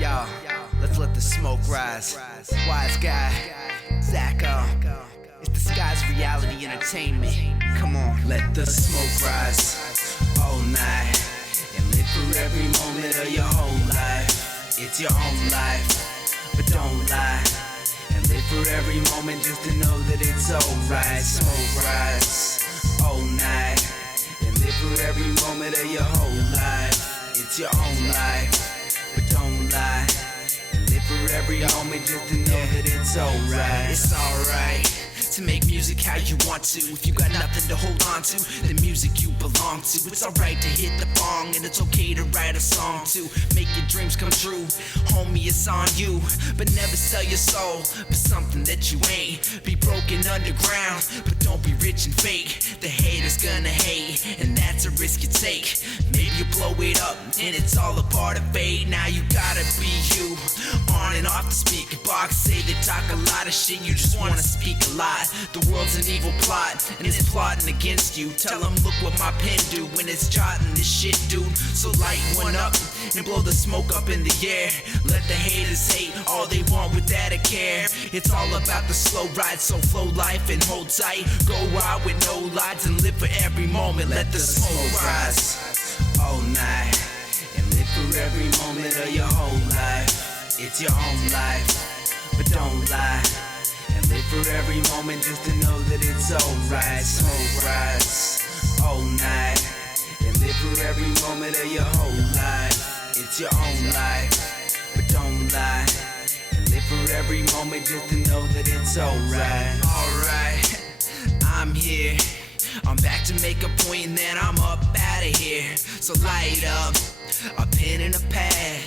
Yo, let's let the smoke rise. Wise guy, Zacko. It's the sky's reality entertainment. Come on, let the smoke rise all night and live for every moment of your whole life. It's your own life, but don't lie. And live for every moment just to know that it's alright. Smoke rise all night and live for every moment of your whole life. It's your own life, but don't lie. And live for every moment just to know that it's alright. It's alright to make music how you want to. If you got nothing to hold on to, the music you belong to. It's alright to hit the bong, and it's okay to write a song to make your dreams come true. Homie, it's on you, but never sell your soul for something that you ain't. Be broken underground, but don't be rich and fake. The haters gonna hate, and that's a risk you take. Maybe you blow it up, and it's all a part of fate. Now you gotta be you, on and off the speaker box. Say they talk a lot of shit, you just wanna speak a lot. The world's an evil plot, and it's plotting against you. Tell them, look what my pen do when it's jotting this shit, dude. So light one up and blow the smoke up in the air. Let the haters hate all they want without a care. It's all about the slow ride, so flow life and hold tight. Go out with no lights and live for every moment. Let the smoke rise all night and live for every moment of your whole life. It's your own life, but don't lie. Live for every moment just to know that it's alright. Smoke rise all night and live for every moment of your whole life. It's your own life, but don't lie. And live for every moment just to know that it's alright. Alright, I'm here. I'm back to make a point and then I'm up out of here. So light up a pen and a pad.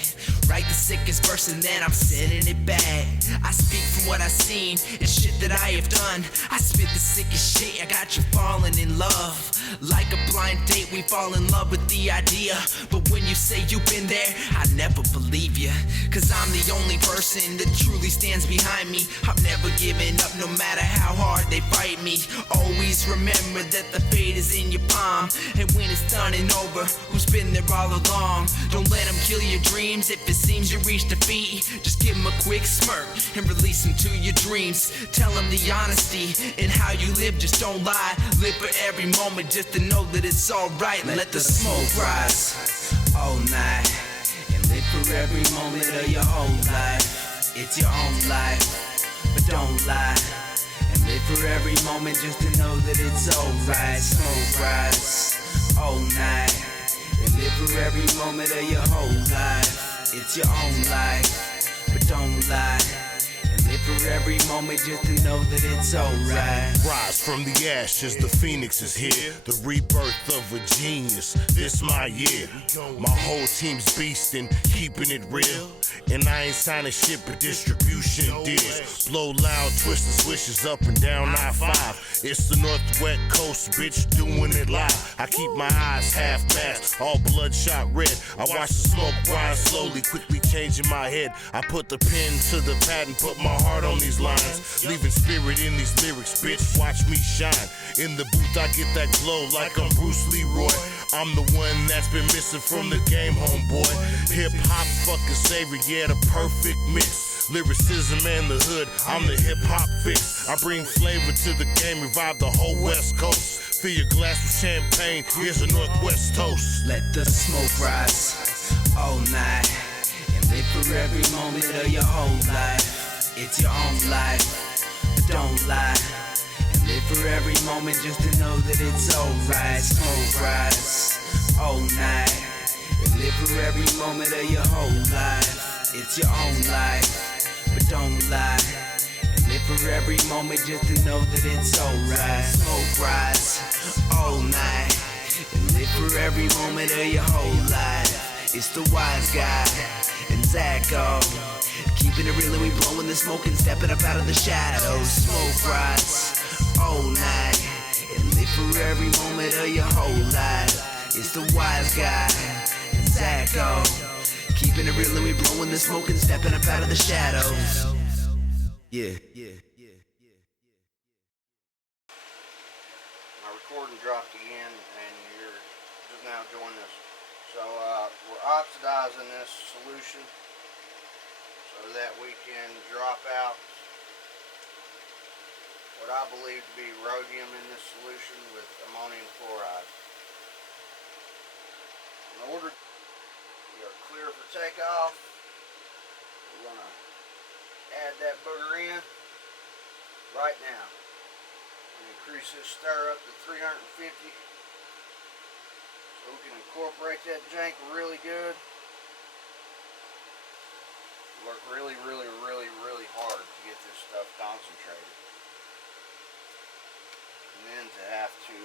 Write the sickest verse and then I'm sending it back. I speak from what I've seen and shit that I have done. I spit the sickest shit, I got you falling in love. Like a blind date, we fall in love with the idea. But when you say you've been there, I never believe you. Cause I'm the only person that truly stands behind me. I'm never giving up no matter how hard they fight me. Always remember that the fate is in your palm. And when it's done and over, who's been there all along? Don't let them kill your dreams. If it seems you reach defeat, just give them a quick smirk and release them to your dreams. Tell them the honesty in how you live, just don't lie. Live for every moment just to know that it's alright. Let the smoke rise all night and live for every moment of your whole life. It's your own life, but don't lie. And live for every moment just to know that it's alright. Smoke rise all night and live for every moment of your whole life. It's your own life, but don't lie. And live for every moment just to know that it's alright. Rise from the ashes, the phoenix is here. The rebirth of a genius, this my year. My whole team's beastin', keeping it real. And I ain't signing shit but distribution deals. Blow loud, twisting swishes up and down I-5. It's the Northwest Coast, bitch, doing it live. I keep my eyes half-mast, all bloodshot red. I watch the smoke rise slowly, quickly changing my head. I put the pen to the pad and put my heart on these lines. Leaving spirit in these lyrics, bitch, watch me shine. In the booth I get that glow like I'm Bruce Leroy. I'm the one that's been missing from the game, homeboy. Hip-hop fucking savior, yeah, the perfect mix. Lyricism and the hood, I'm the hip-hop fix. I bring flavor to the game, revive the whole West Coast. Fill your glass with champagne, here's a Northwest toast. Let the smoke rise all night and live for every moment of your whole life. It's your own life, but don't lie. And live for every moment just to know that it's alright. Smoke rise all night and live for every moment of your whole life. It's your own life, but don't lie. And live for every moment just to know that it's alright. Smoke rise all night and live for every moment of your whole life. It's the wise guy and Zacko, keeping it real and we blowing the smoke and stepping up out of the shadows. Smoke rise all night and live for every moment of your whole life. It's the wise guy and Zacko, keeping it real and we blowing the smoke and stepping up out of the shadows. Yeah. My recording dropped again, and you're just now joining us So we're oxidizing this solution so that we can drop out what I believe to be rhodium in this solution with ammonium chloride. In order we are clear for takeoff, we're going to add that booger in right now. Increase this stir up to 350 so we can incorporate that jank really good. Work really hard to get this stuff concentrated. And then to have to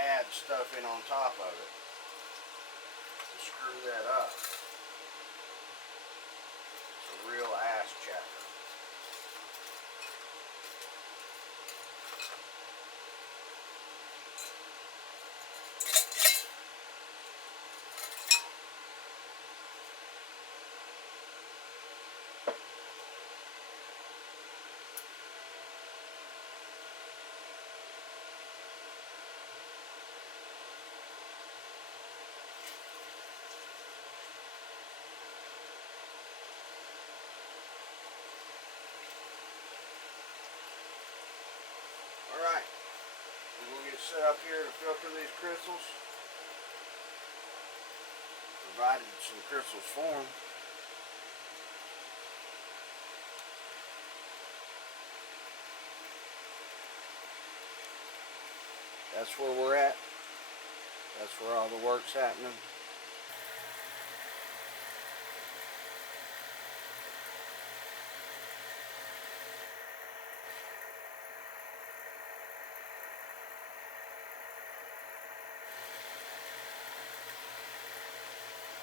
add stuff in on top of it to screw that up. It's a real ass chapter. Alright, we'll get set up here to filter these crystals, provided some crystals form. That's where we're at. That's where all the work's happening.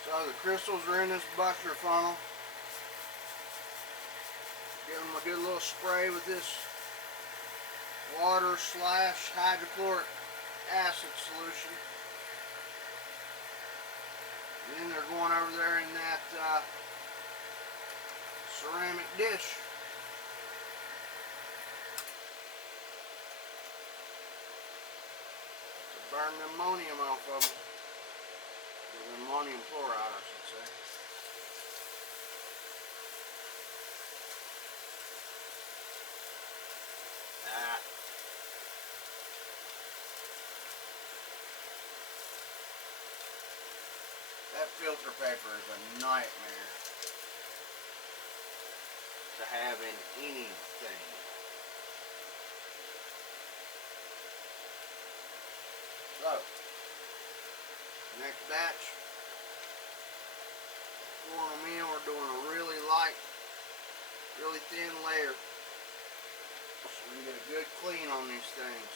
So the crystals are in this buster funnel. Give them a good little spray with this water / hydrochloric acid solution. And then they're going over there in that ceramic dish. To burn the ammonium off of them. Ammonium chloride, I should say. That filter paper is a nightmare to have in anything. So, next batch, pouring them in, we're doing a really light, really thin layer so we can get a good clean on these things.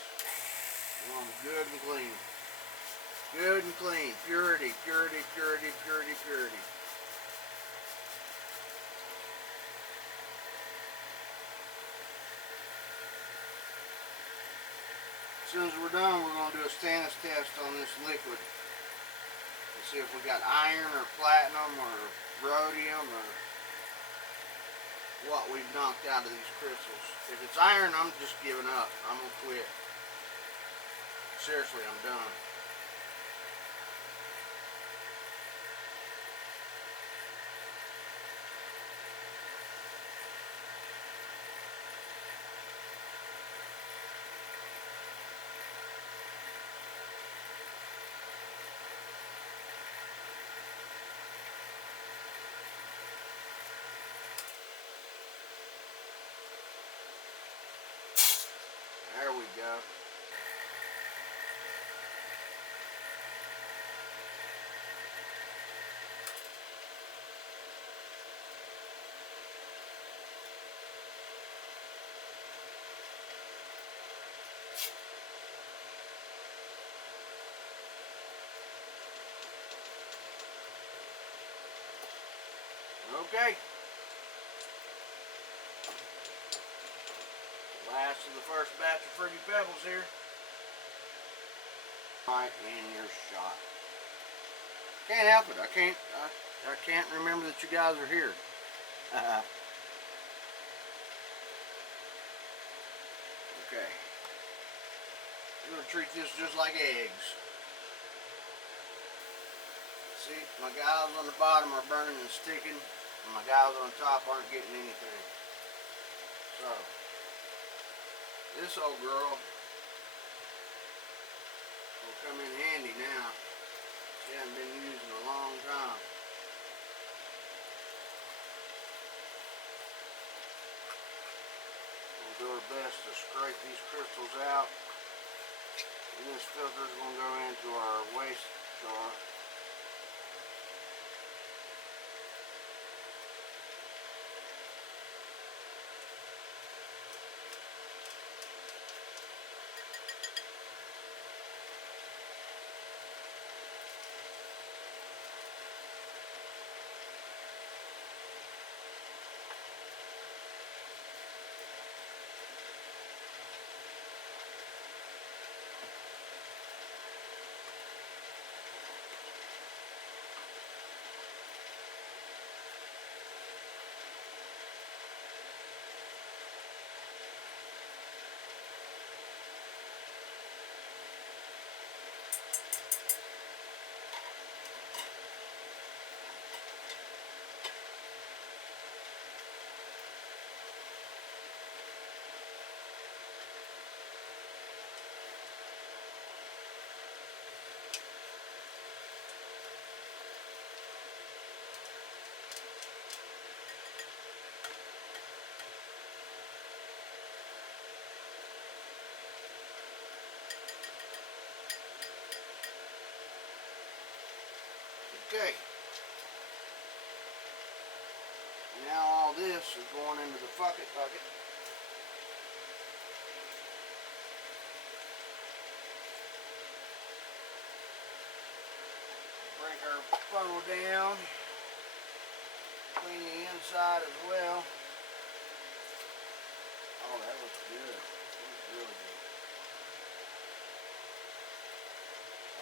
We want them good and clean. Good and clean. Purity, purity, purity, purity, purity. As soon as we're done, we're going to do a stannous test on this liquid. See if we got iron or platinum or rhodium or what we've knocked out of these crystals. If it's iron, I'm just giving up. I'm going to quit. Seriously, I'm done. There we go. Okay. Last of the first batch of fruity pebbles here. Right in your shot. Can't help it. I can't remember that you guys are here. Okay. We're gonna treat this just like eggs. See, my guys on the bottom are burning and sticking, and my guys on the top aren't getting anything. So, this old girl will come in handy now. She hasn't been used in a long time. We'll do our best to scrape these crystals out. And this filter is going to go into our waste jar. Okay. Now all this is going into the bucket. Break our funnel down. Clean the inside as well. Oh, that looks good. That looks really good.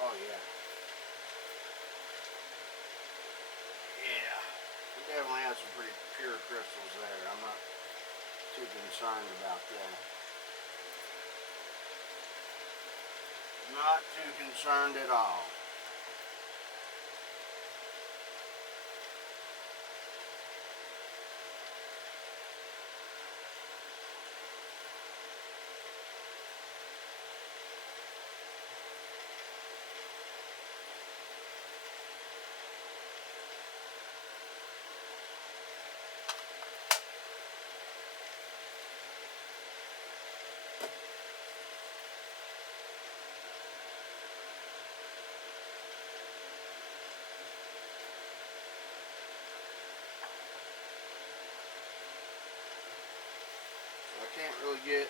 Oh yeah. We definitely have some pretty pure crystals there. I'm not too concerned about that. Not too concerned at all. I can't really get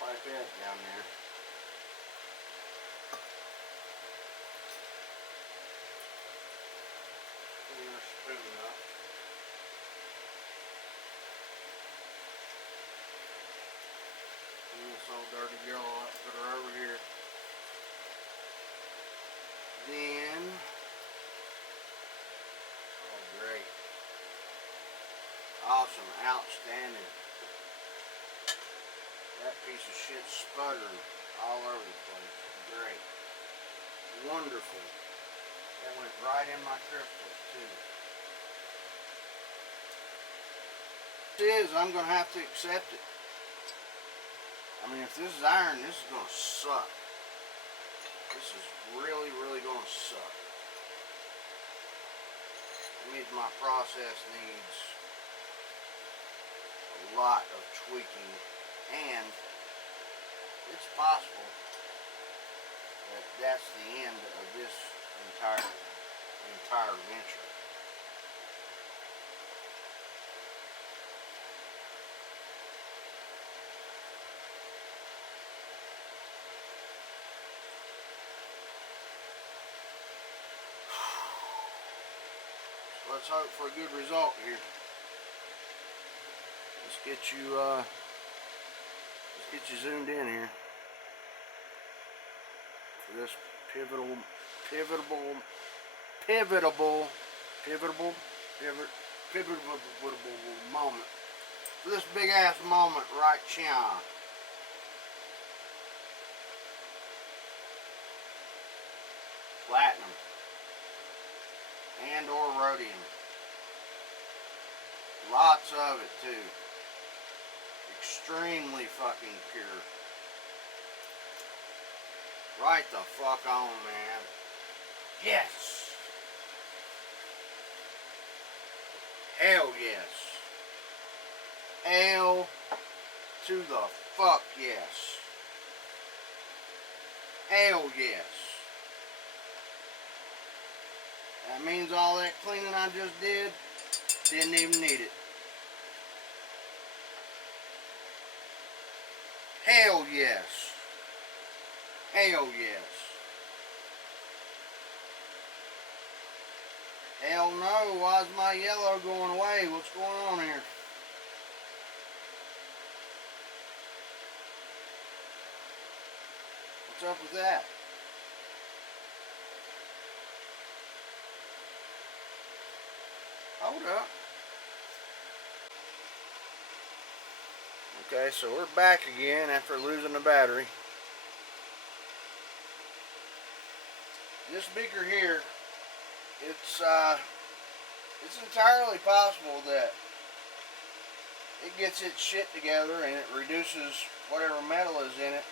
pipette down there. Clean our spoon up. Clean this old dirty girl up, put her over here. Then, oh great. Awesome, outstanding. That piece of shit sputtering all over the place. Great. Wonderful. That went right in my crystals too. It is, I'm going to have to accept it. I mean, if this is iron, this is going to suck. This is really, really going to suck. It means my process needs a lot of tweaking, and it's possible that that's the end of this entire venture. Let's hope for a good result here. Let's get you zoomed in here for this pivotal moment. for this big ass moment right here. Platinum and or rhodium. Lots of it too. Extremely fucking pure. Right the fuck on, man. Yes. Hell yes. Hell to the fuck yes. Hell yes. That means all that cleaning I just didn't even need it. Hell yes. Hell yes. Hell no, why is my yellow going away? What's going on here? What's up with that? Hold up. Okay, so we're back again after losing the battery. This beaker here, it's entirely possible that it gets its shit together and it reduces whatever metal is in it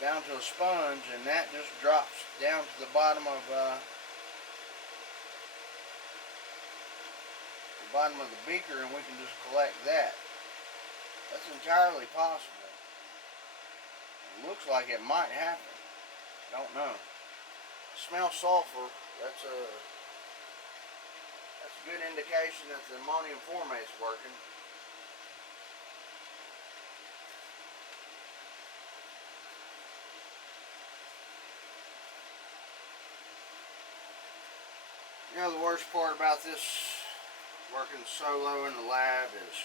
down to a sponge, and that just drops down to the bottom of the beaker, and we can just collect that. That's entirely possible. It looks like it might happen. I don't know. Smell sulfur. That's a good indication that the ammonium formate's working. You know, the worst part about this working solo in the lab is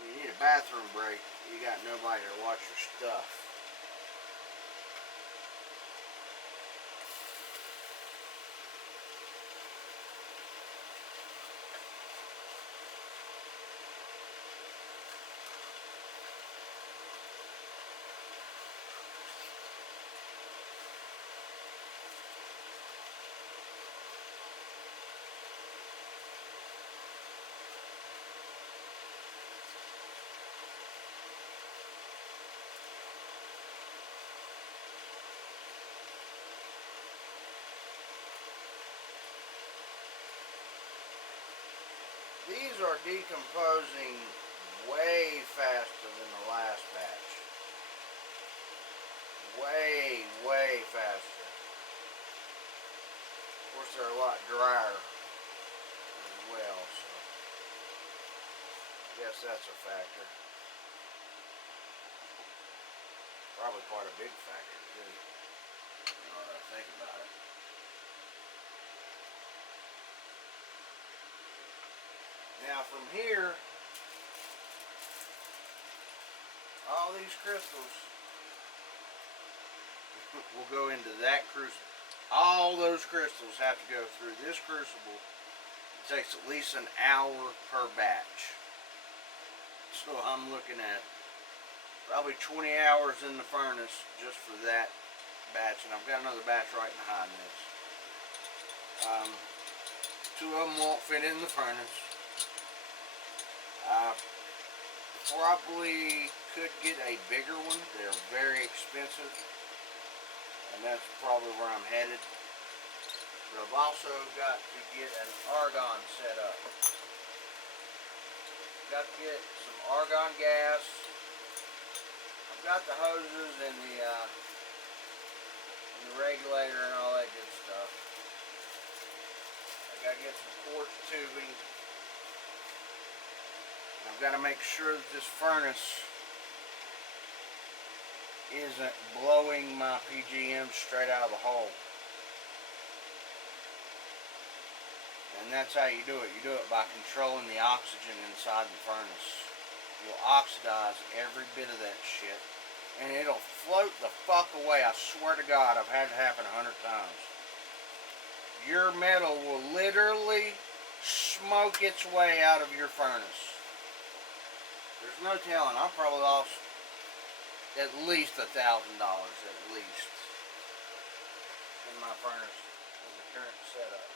when you need a bathroom break, you got nobody to watch your stuff. These are decomposing way faster than the last batch. Way, way faster. Of course, they're a lot drier as well, so I guess that's a factor. Probably quite a big factor, too, now that I think about it. Now from here, all these crystals will go into that crucible. All those crystals have to go through this crucible. It takes at least an hour per batch. So I'm looking at probably 20 hours in the furnace just for that batch. And I've got another batch right behind this. Two of them won't fit in the furnace. Probably could get a bigger one. They're very expensive, and that's probably where I'm headed. But I've also got to get an argon set up. Got to get some argon gas. I've got the hoses and the regulator and all that good stuff. I got to get some quartz tubing. I've got to make sure that this furnace isn't blowing my PGM straight out of the hole. And that's how you do it. You do it by controlling the oxygen inside the furnace. You'll oxidize every bit of that shit, and it'll float the fuck away. I swear to God, I've had it happen 100 times. Your metal will literally smoke its way out of your furnace. There's no telling. I probably lost at least $1,000 at least in my furnace with the current setup.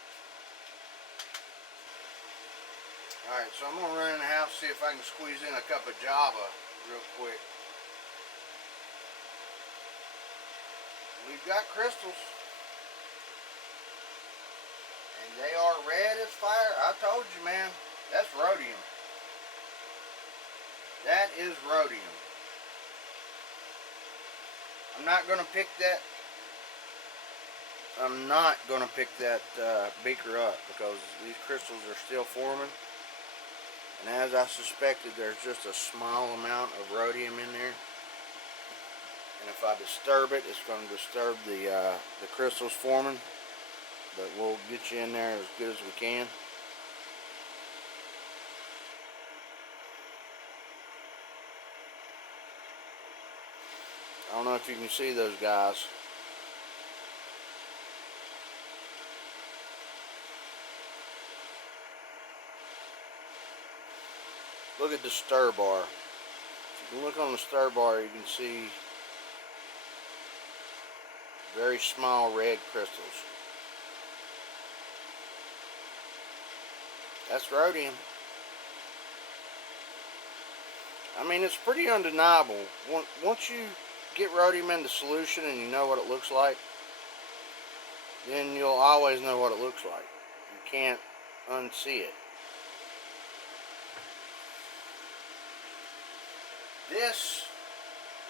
Alright, so I'm going to run in the house, see if I can squeeze in a cup of Java real quick. We've got crystals. And they are red as fire. I told you, man. That's rhodium. That is rhodium. I'm not going to pick that. I'm not going to pick that beaker up because these crystals are still forming. And as I suspected, there's just a small amount of rhodium in there. And if I disturb it, it's going to disturb the crystals forming. But we'll get you in there as good as we can. I don't know if you can see those guys. Look at the stir bar. If you can look on the stir bar, you can see very small red crystals. That's rhodium. I mean, it's pretty undeniable. Once you get rhodium into solution and you know what it looks like, then you'll always know what it looks like. You can't unsee it. This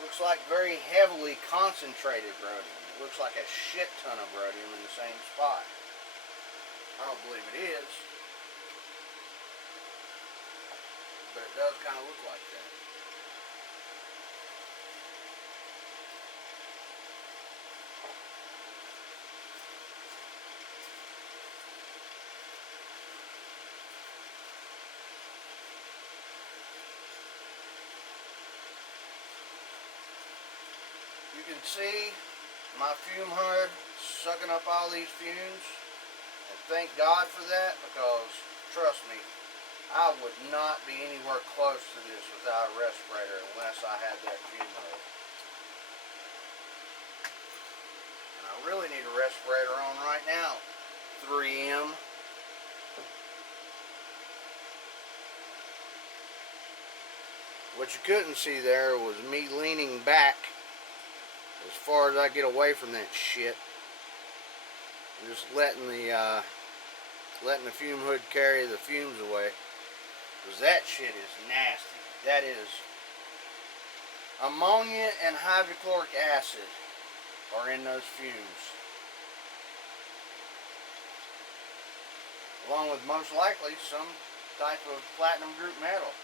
looks like very heavily concentrated rhodium. It looks like a shit ton of rhodium in the same spot. I don't believe it is, but it does kind of look like that. You can see my fume hood sucking up all these fumes, and thank God for that, because trust me, I would not be anywhere close to this without a respirator unless I had that fume hood. And I really need a respirator on right now. 3M. What you couldn't see there was me leaning back as far as I get away from that shit. I'm just letting the fume hood carry the fumes away. Because that shit is nasty. That is ammonia and hydrochloric acid are in those fumes. Along with most likely some type of platinum group metal.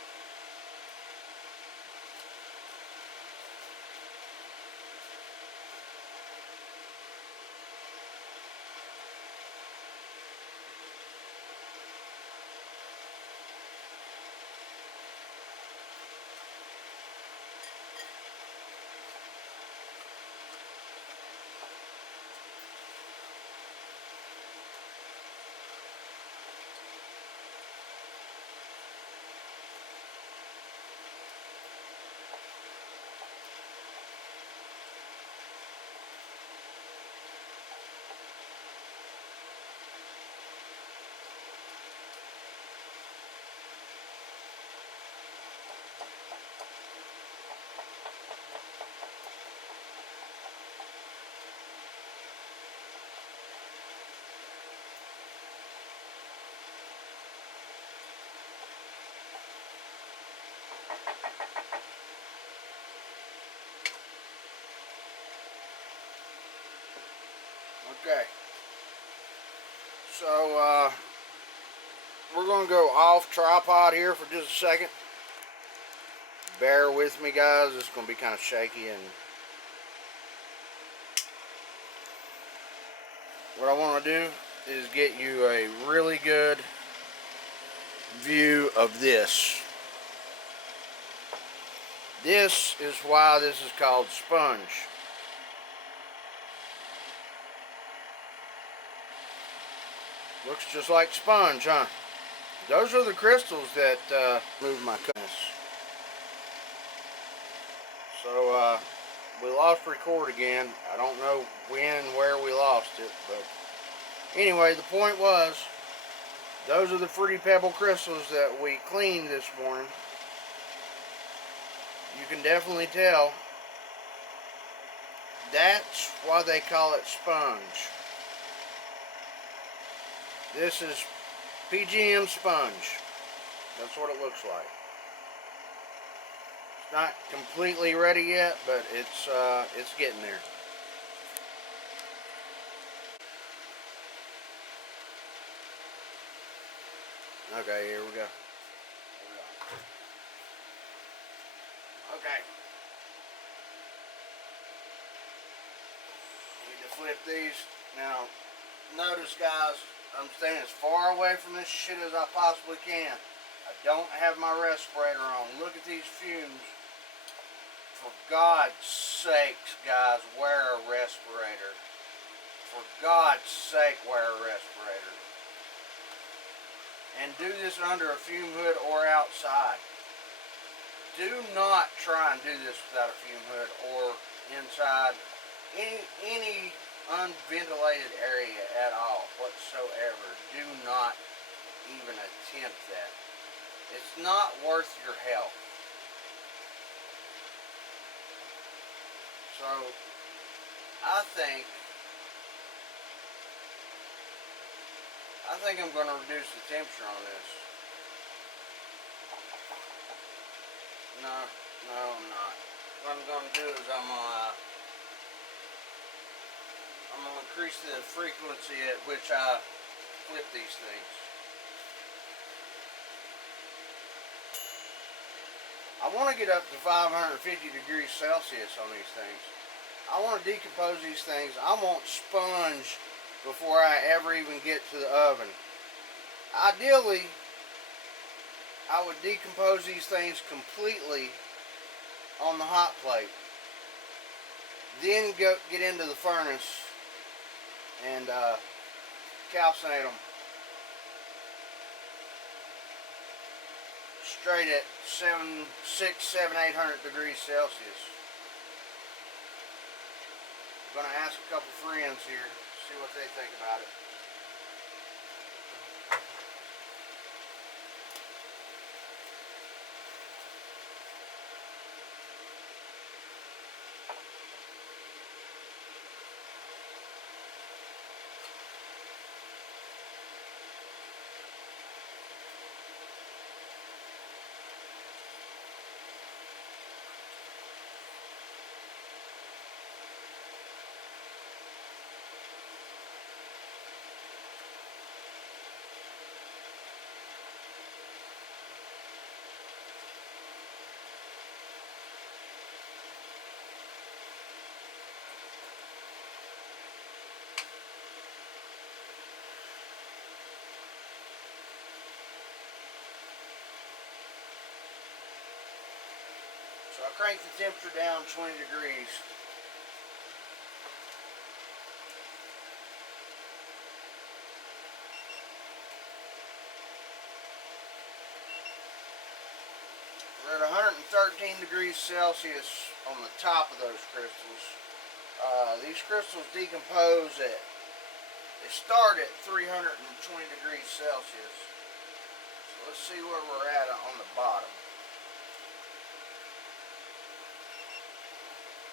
Okay, so we're going to go off tripod here for just a second. Bear with me, guys. It's going to be kind of shaky, and what I want to do is get you a really good view of this. This is why this is called sponge. Looks just like sponge, huh? those are the crystals that moved my compass. So we lost record again. I don't know when and where we lost it, but anyway, the point was, those are the Fruity Pebble crystals that we cleaned this morning. You can definitely tell. That's why they call it sponge. This is PGM sponge. That's what it looks like. It's not completely ready yet, but it's getting there. Okay, here we go. Okay. Need to flip these. Now, notice guys, I'm staying as far away from this shit as I possibly can. I don't have my respirator on. Look at these fumes. For God's sakes, guys, wear a respirator. For God's sake, wear a respirator. And do this under a fume hood or outside. Do not try and do this without a fume hood or inside any unventilated area at all whatsoever. Do not even attempt that. It's not worth your health. So I think I'm going to reduce the temperature on this. No, I'm not. What I'm going to do is I'm going to increase the frequency at which I flip these things. I want to get up to 550 degrees Celsius on these things. I want to decompose these things. I want sponge before I ever even get to the oven. Ideally, I would decompose these things completely on the hot plate. Then get into the furnace and calcinate them straight at 800 degrees Celsius. I'm going to ask a couple friends here, see what they think about it. So I crank the temperature down 20 degrees. We're at 113 degrees Celsius on the top of those crystals. These crystals decompose they start at 320 degrees Celsius. So let's see where we're at on the bottom.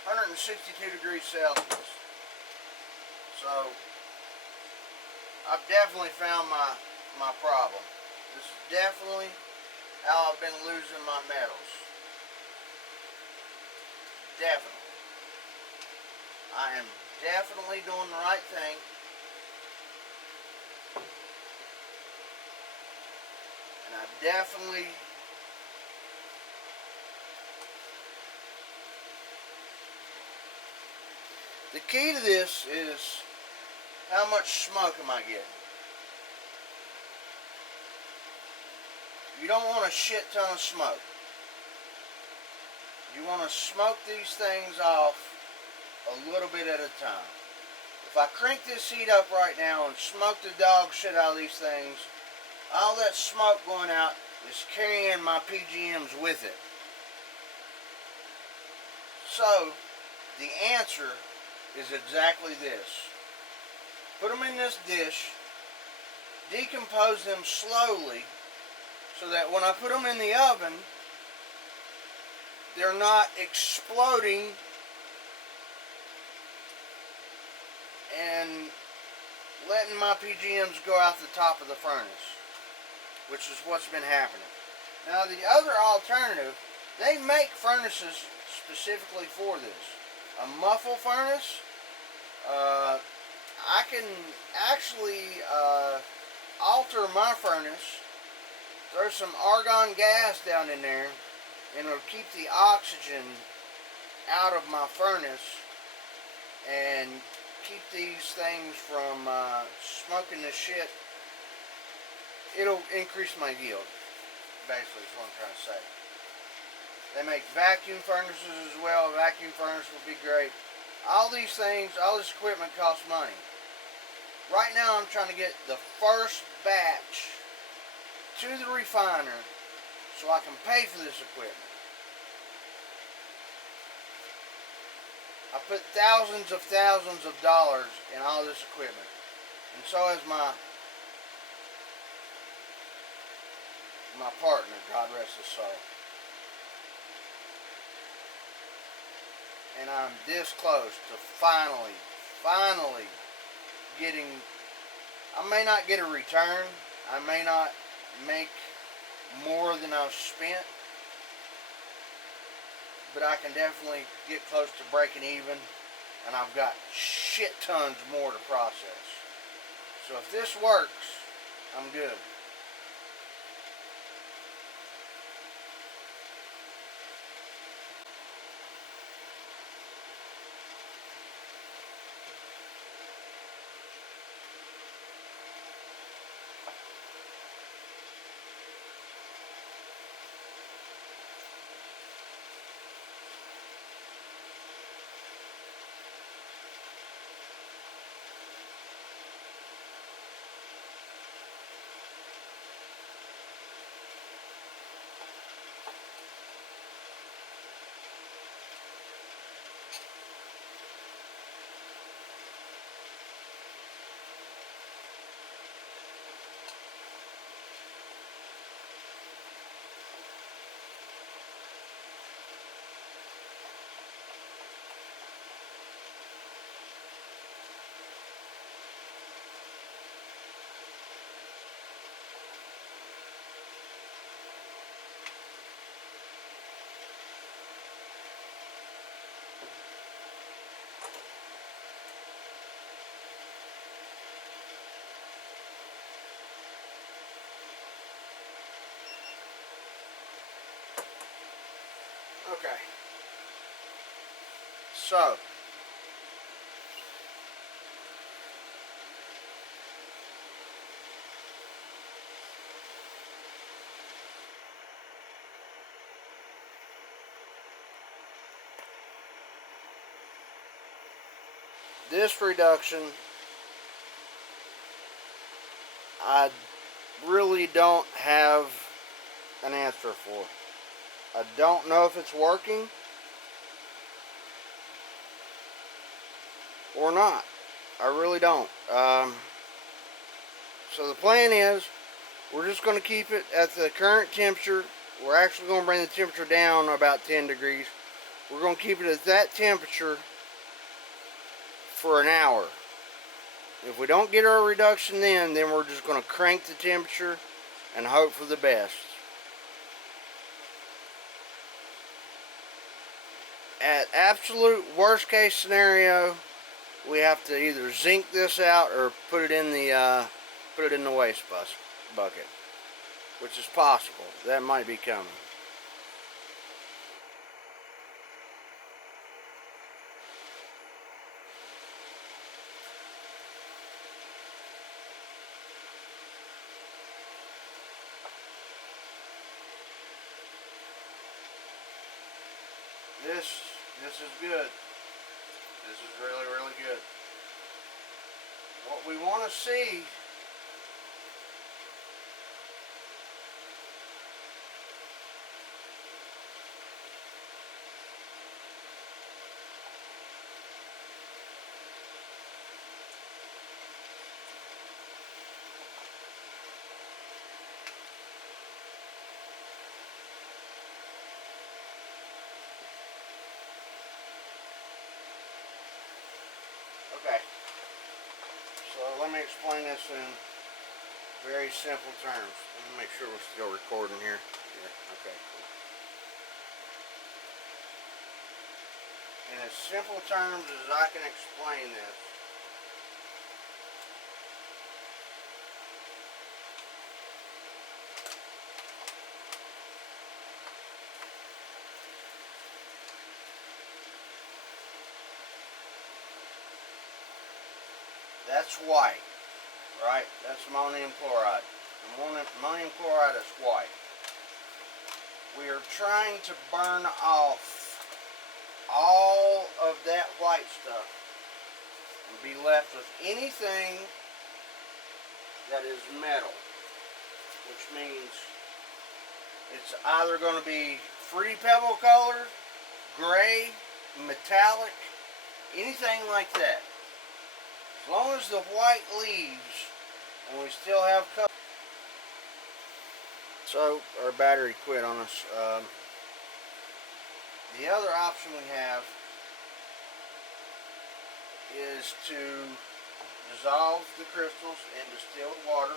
162 degrees Celsius. So I've definitely found my problem. This is definitely how I've been losing my metals. Definitely. I am definitely doing the right thing. And I definitely the key to this is how much smoke am I getting? You don't want a shit ton of smoke. You want to smoke these things off a little bit at a time. If I crank this heat up right now and smoke the dog shit out of these things, all that smoke going out is carrying my PGMs with it. So, the answer is exactly this. Put them in this dish, decompose them slowly, so that when I put them in the oven, they're not exploding and letting my PGMs go out the top of the furnace, which is what's been happening. Now the other alternative, they make furnaces specifically for this. A muffle furnace, I can actually alter my furnace, throw some argon gas down in there, and it'll keep the oxygen out of my furnace and keep these things from smoking the shit. It'll increase my yield, basically is what I'm trying to say. They make vacuum furnaces as well. A vacuum furnace would be great. All these things, all this equipment costs money. Right now I'm trying to get the first batch to the refiner so I can pay for this equipment. I put thousands of dollars in all this equipment, and so has my partner, God rest his soul. And I'm this close to finally getting, I may not get a return, I may not make more than I've spent, but I can definitely get close to breaking even, and I've got shit tons more to process. So if this works, I'm good. Okay. So, this reduction, I really don't have an answer for. I don't know if it's working or not. I really don't. So the plan is, we're just going to keep it at the current temperature. We're actually going to bring the temperature down about 10 degrees. We're going to keep it at that temperature for an hour. If we don't get our reduction then we're just going to crank the temperature and hope for the best. At absolute worst case scenario, we have to either zinc this out or put it in the waste bucket, which is possible. That might be coming. This is good. This is really, really good. What we want to see Okay. So let me explain this in very simple terms. Let me make sure we're still recording here. Yeah, okay, cool. In as simple terms as I can explain this, that's white, right? That's ammonium chloride. Ammonium chloride is white. We are trying to burn off all of that white stuff and be left with anything that is metal, which means it's either going to be free pebble color, gray, metallic, anything like that. As long as the white leaves and we still have color. So our battery quit on us. The other option we have is to dissolve the crystals in distilled water.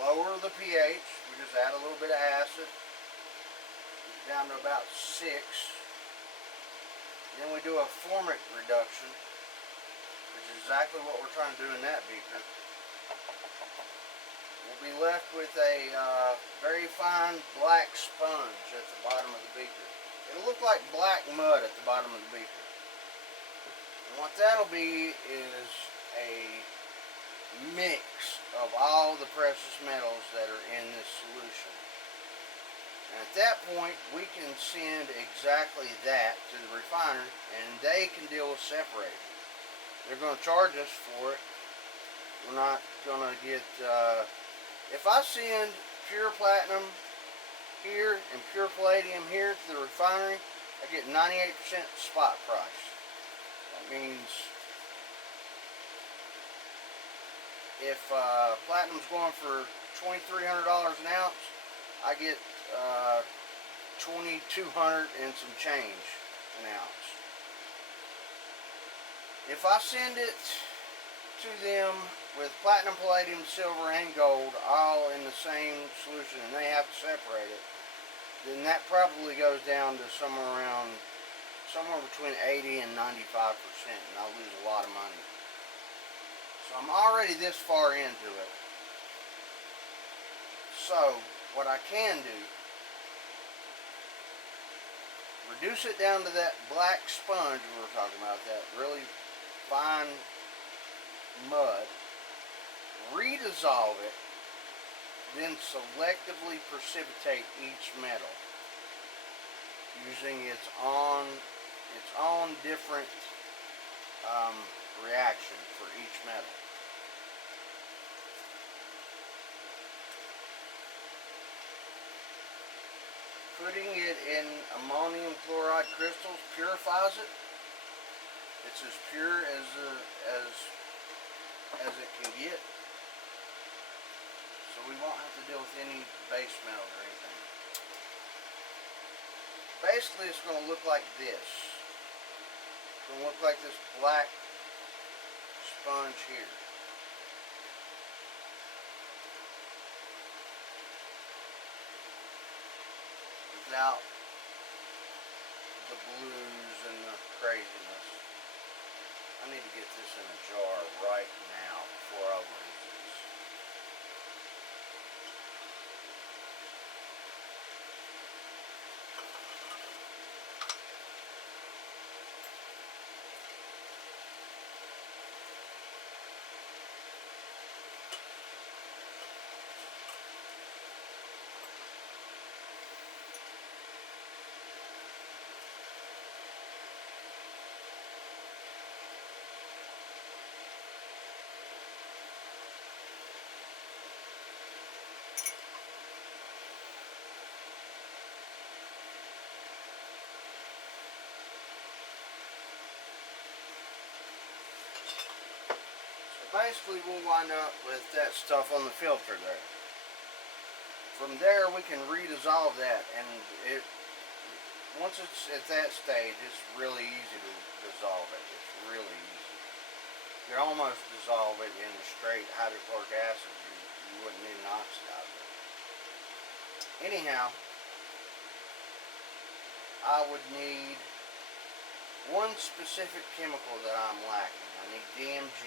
Lower the pH. We just add a little bit of acid down to about 6. Then we do a formate reduction, which is exactly what we're trying to do in that beaker. We'll be left with a very fine black sponge at the bottom of the beaker. It'll look like black mud at the bottom of the beaker. And what that'll be is a mix of all the precious metals that are in this solution. And at that point, we can send exactly that to the refiner, and they can deal with separating. They're going to charge us for it. We're not going to get... if I send pure platinum here and pure palladium here to the refinery, I get 98% spot price. That means if platinum's going for $2,300 an ounce, I get $2,200 and some change an ounce. If I send it to them with platinum, palladium, silver, and gold all in the same solution, and they have to separate it, then that probably goes down to somewhere between 80 and 95%, and I'll lose a lot of money. So I'm already this far into it. So what I can do, reduce it down to that black sponge we were talking about, that really fine mud, redissolve it, then selectively precipitate each metal using its own different reaction for each metal. Putting it in ammonium chloride crystals purifies it. It's as pure as it can get. So we won't have to deal with any base metal or anything. Basically, it's going to look like this. It's going to look like this black sponge here. Without the blues and the craziness. I need to get this in a jar right now before I lose this. Basically, we'll wind up with that stuff on the filter there. From there, we can redissolve that, and once it's at that stage, it's really easy to dissolve it. It's really easy. You can almost dissolve it in straight hydrochloric acid. You wouldn't need an oxidizer. Anyhow, I would need one specific chemical that I'm lacking. I need DMG.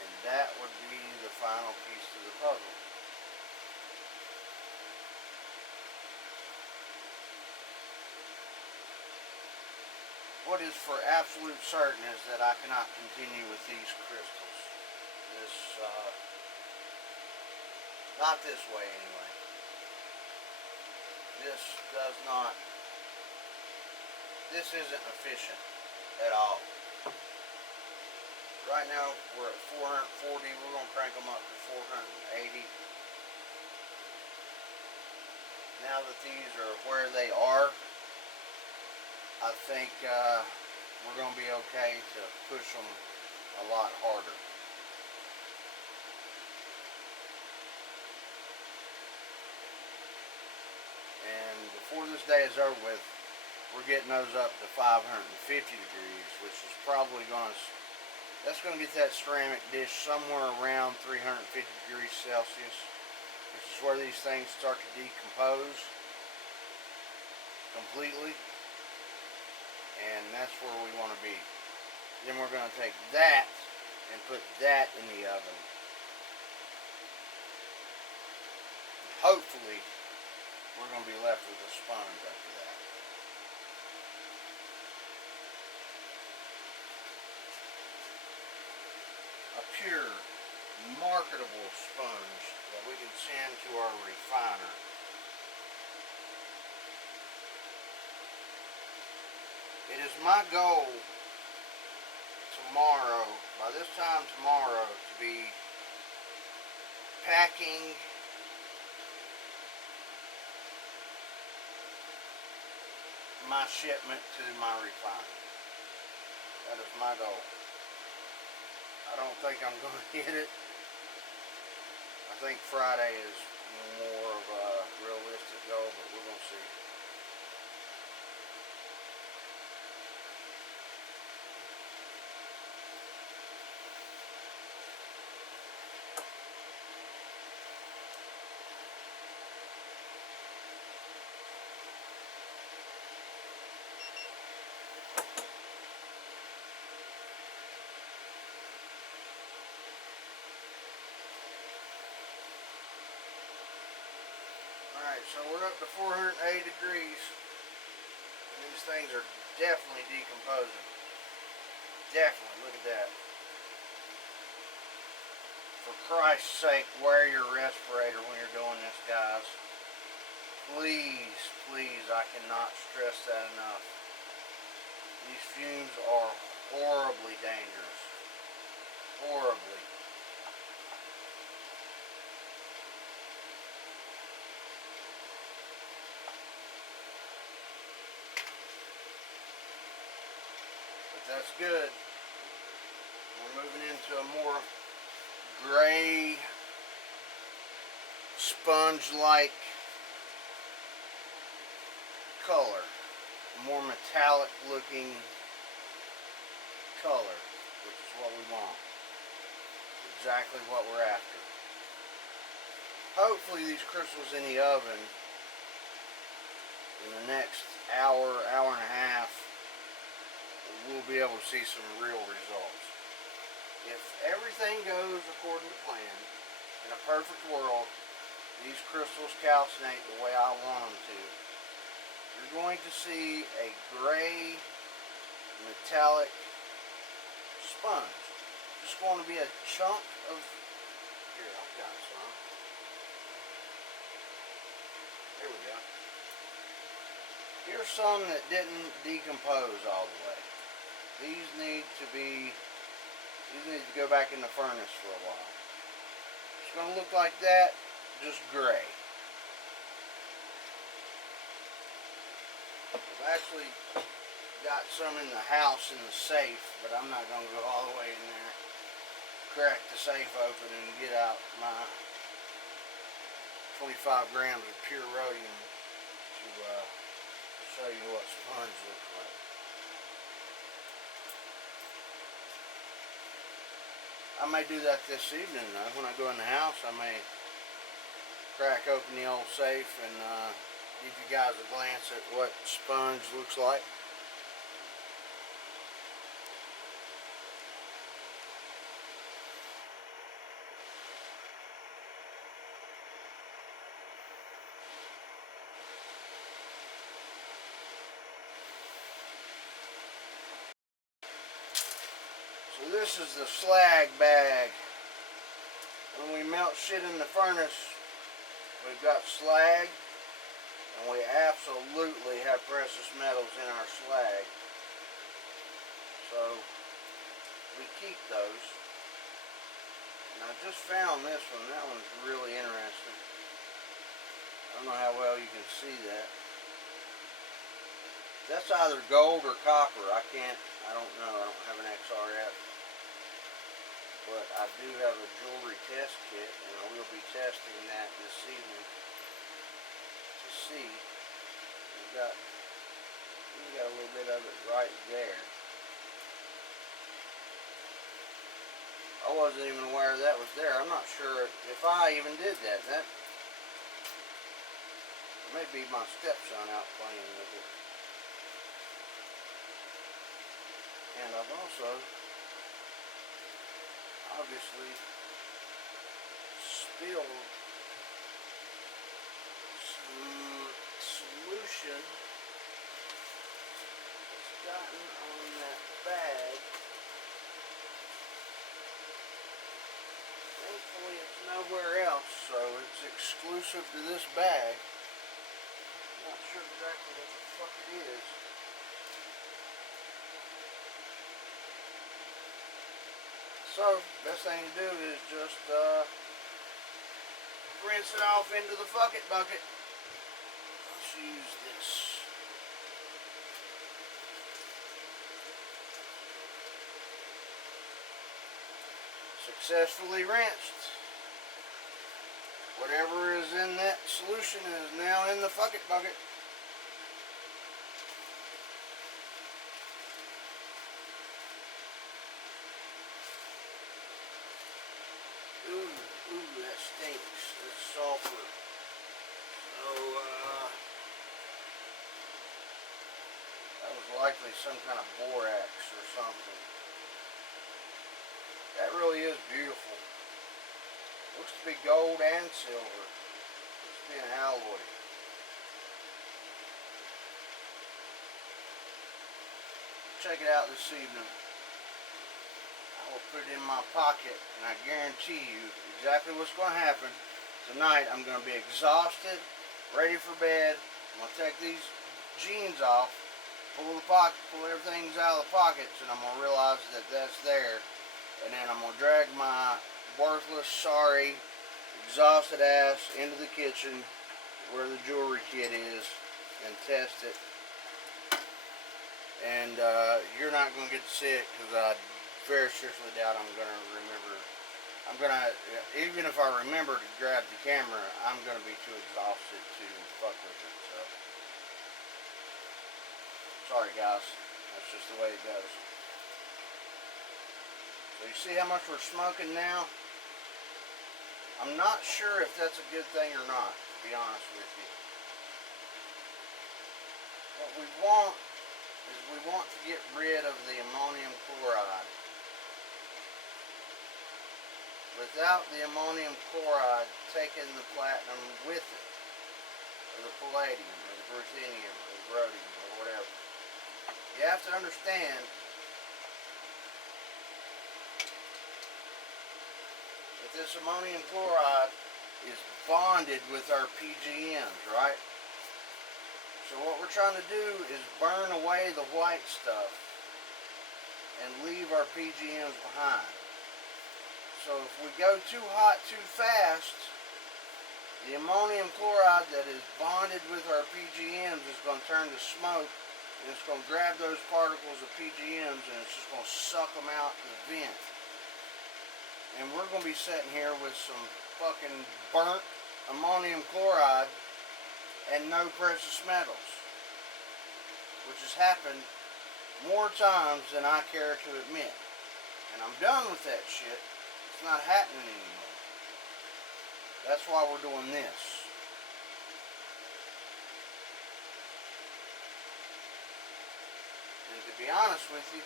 And that would be the final piece of the puzzle. What is for absolute certain is that I cannot continue with these crystals. Not this way anyway. This isn't efficient at all. Right now we're at 440, we're going to crank them up to 480. Now that these are where they are, I think we're going to be okay to push them a lot harder. And before this day is over with, we're getting those up to 550 degrees, which is probably going to, that's going to get that ceramic dish somewhere around 350 degrees Celsius, which is where these things start to decompose completely. And that's where we want to be. Then we're going to take that and put that in the oven. Hopefully, we're going to be left with a sponge after that. A pure, marketable sponge that we can send to our refiner. It is my goal tomorrow, by this time tomorrow, to be packing my shipment to my refiner. That is my goal. I don't think I'm going to hit it. I think Friday is more of a realistic goal, but we're going to see. Alright, so we're up to 480 degrees. And these things are definitely decomposing. Definitely, look at that. For Christ's sake, wear your respirator when you're doing this, guys. Please, please, I cannot stress that enough. These fumes are horribly dangerous. Horribly. That's good. We're moving into a more gray, sponge-like color. A more metallic looking color, which is what we want. Exactly what we're after. Hopefully these crystals in the oven in the next hour, hour and a half, we'll be able to see some real results. If everything goes according to plan, in a perfect world, these crystals calcinate the way I want them to, you're going to see a gray, metallic sponge. Just going to be a chunk of, here, I've got some. Here we go. Here's some that didn't decompose all the way. These need to go back in the furnace for a while. It's going to look like that, just gray. I've actually got some in the house in the safe, but I'm not going to go all the way in there. crack the safe open and get out my 25 grams of pure rhodium to show you what sponge looks like. I may do that this evening though. When I go in the house, I may crack open the old safe and give you guys a glance at what sponge looks like. So this is the slag bag. When we melt shit in the furnace, we've got slag, and we absolutely have precious metals in our slag. So we keep those. And I just found this one. That one's really interesting. I don't know how well you can see that. That's either gold or copper. I don't know. I don't have an XRF. But I do have a jewelry test kit, and I will be testing that this evening to see. We got a little bit of it right there. I wasn't even aware that was there. I'm not sure if I even did that. That may be my stepson out playing with it. And I've also obviously spilled some solution that's gotten on that bag. Thankfully it's nowhere else, so it's exclusive to this bag. Not sure exactly what the fuck it is. So, best thing to do is just rinse it off into the bucket. Let's use this. Successfully rinsed. Whatever is in that solution is now in the bucket. Ooh, that stinks. That's sulfur. So, that was likely some kind of borax or something. That really is beautiful. Looks to be gold and silver. Looks to be an alloy. Check it out this evening. I will put it in my pocket, and I guarantee you exactly what's going to happen. Tonight I'm going to be exhausted, ready for bed. I'm going to take these jeans off, pull everything out of the pockets, and I'm going to realize that that's there. And then I'm going to drag my worthless, sorry, exhausted ass into the kitchen where the jewelry kit is and test it. And you're not going to get to see it because I very seriously doubt I'm going to remember. Even if I remember to grab the camera, I'm going to be too exhausted to fuck with it. So, sorry guys, that's just the way it goes. So you see how much we're smoking now? I'm not sure if that's a good thing or not, to be honest with you. What we want is we want to get rid of the ammonium chloride. Without the ammonium chloride taking the platinum with it, or the palladium, or the ruthenium, or the rhodium, or whatever. You have to understand that this ammonium chloride is bonded with our PGMs, right? So what we're trying to do is burn away the white stuff and leave our PGMs behind. So if we go too hot too fast, the ammonium chloride that is bonded with our PGMs is going to turn to smoke, and it's going to grab those particles of PGMs and it's just going to suck them out the vent. and we're going to be sitting here with some fucking burnt ammonium chloride and no precious metals, which has happened more times than I care to admit. And I'm done with that shit. It's not happening anymore. That's why we're doing this. And to be honest with you,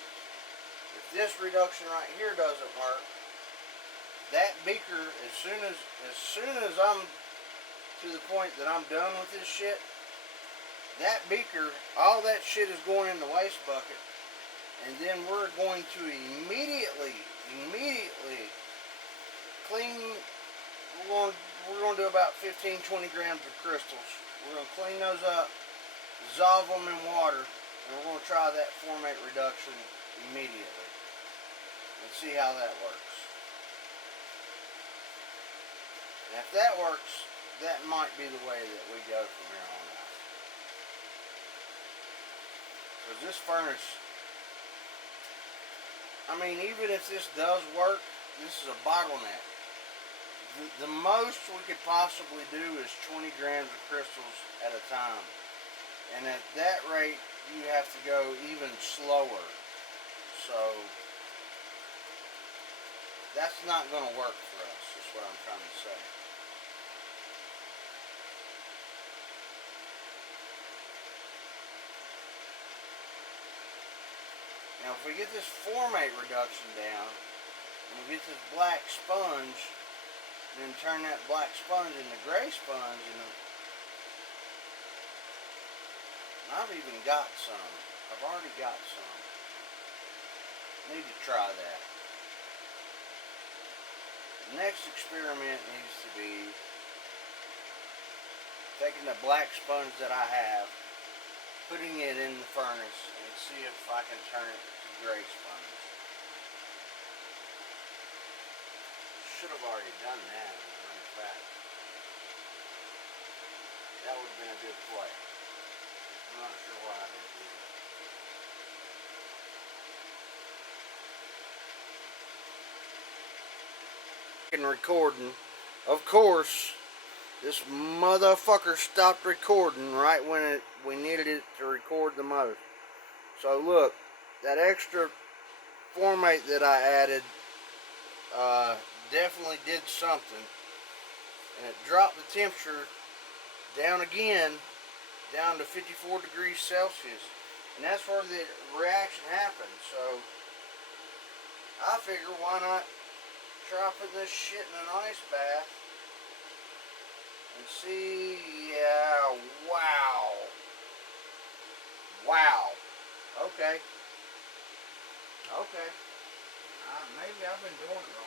if this reduction right here doesn't work, that beaker, as soon as I'm to the point that I'm done with this shit, that beaker, all that shit is going in the waste bucket, and then we're going to immediately clean. We're going to do about 15-20 grams of crystals. We're going to clean those up, dissolve them in water, and we're going to try that formate reduction immediately and see how that works. And if that works, that might be the way that we go from here on out. Because this furnace, I mean, even if this does work, this is a bottleneck. The most we could possibly do is 20 grams of crystals at a time. And at that rate, you have to go even slower. So, that's not going to work for us, is what I'm trying to say. Now, if we get this formate reduction down, and we get this black sponge, and then turn that black sponge into gray sponge, and I've even got some. I've already got some. Need to try that. The next experiment needs to be taking the black sponge that I have, putting it in the furnace, and see if I can turn it to gray sponge. Should have already done that, as a matter of fact. That would have been a good play. I'm not sure why I didn't do that. Recording. Of course, this motherfucker stopped recording right when we needed it to record the most. So look, that extra formate that I added definitely did something, and it dropped the temperature down again, down to 54 degrees Celsius, and that's where the reaction happened. So I figure, why not try putting this shit in an ice bath and see. Yeah, wow, okay, maybe I've been doing it wrong.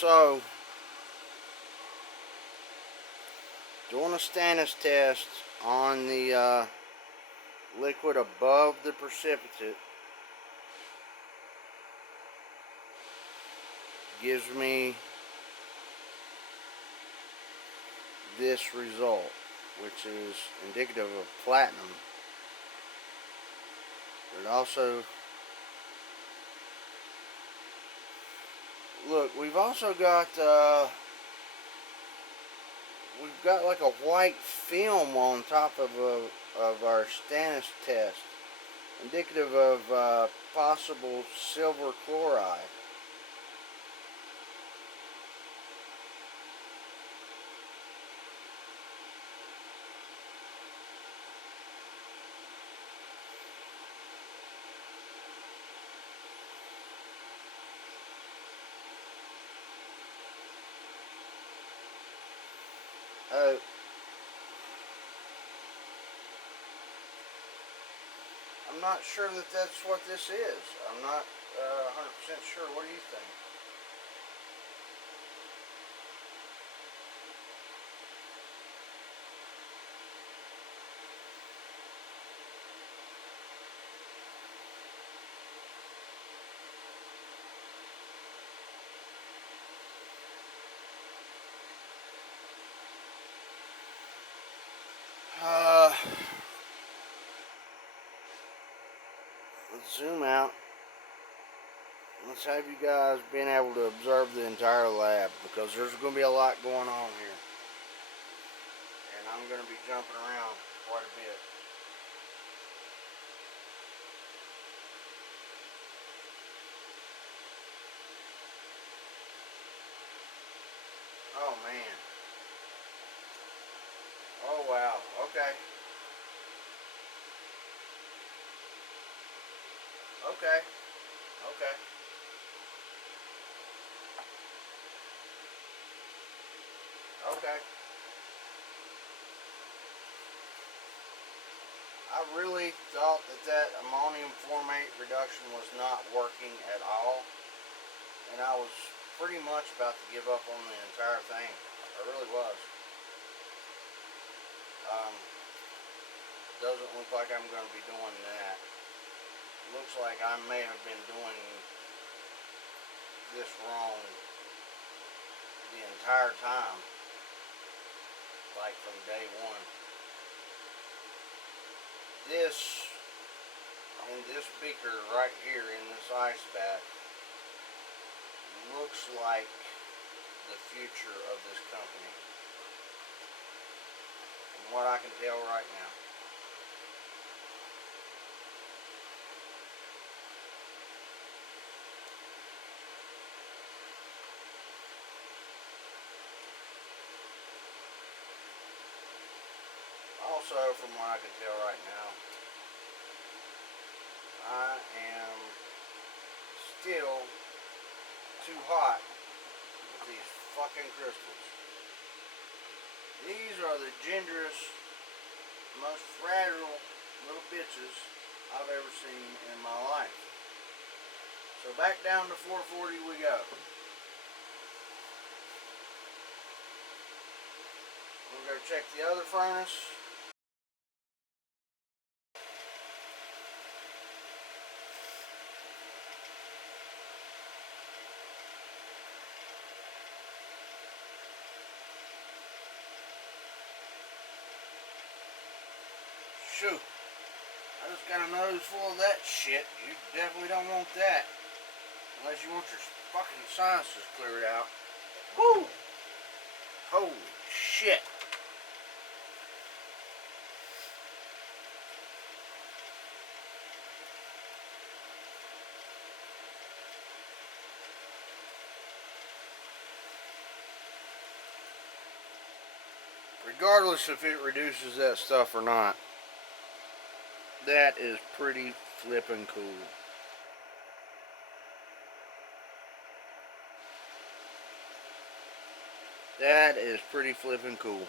So, doing a stannous test on the liquid above the precipitate gives me this result, which is indicative of platinum. But it also, look, we've also got like a white film on top of our stannous test, indicative of possible silver chloride. I'm not sure that that's what this is. I'm not 100% sure. What do you think? Let's zoom out. Let's have you guys been able to observe the entire lab, because there's going to be a lot going on here. And I'm going to be jumping around quite a bit. Oh man. Oh wow. Okay. Okay. Okay. Okay. I really thought that ammonium formate reduction was not working at all, and I was pretty much about to give up on the entire thing. I really was. Doesn't look like I'm going to be doing that. Looks like I may have been doing this wrong the entire time, like from day one. This, in this beaker right here in this ice bath, looks like the future of this company, from what I can tell right now. Also, from what I can tell right now, I am still too hot with these fucking crystals. These are the gingerest, most fragile little bitches I've ever seen in my life. So back down to 440 we go. We'll go check the other furnace. Shoot, I just got a nose full of that shit. You definitely don't want that. Unless you want your fucking sinuses cleared out. Woo! Holy shit. Regardless if it reduces that stuff or not, that is pretty flippin' cool. That is pretty flippin' cool.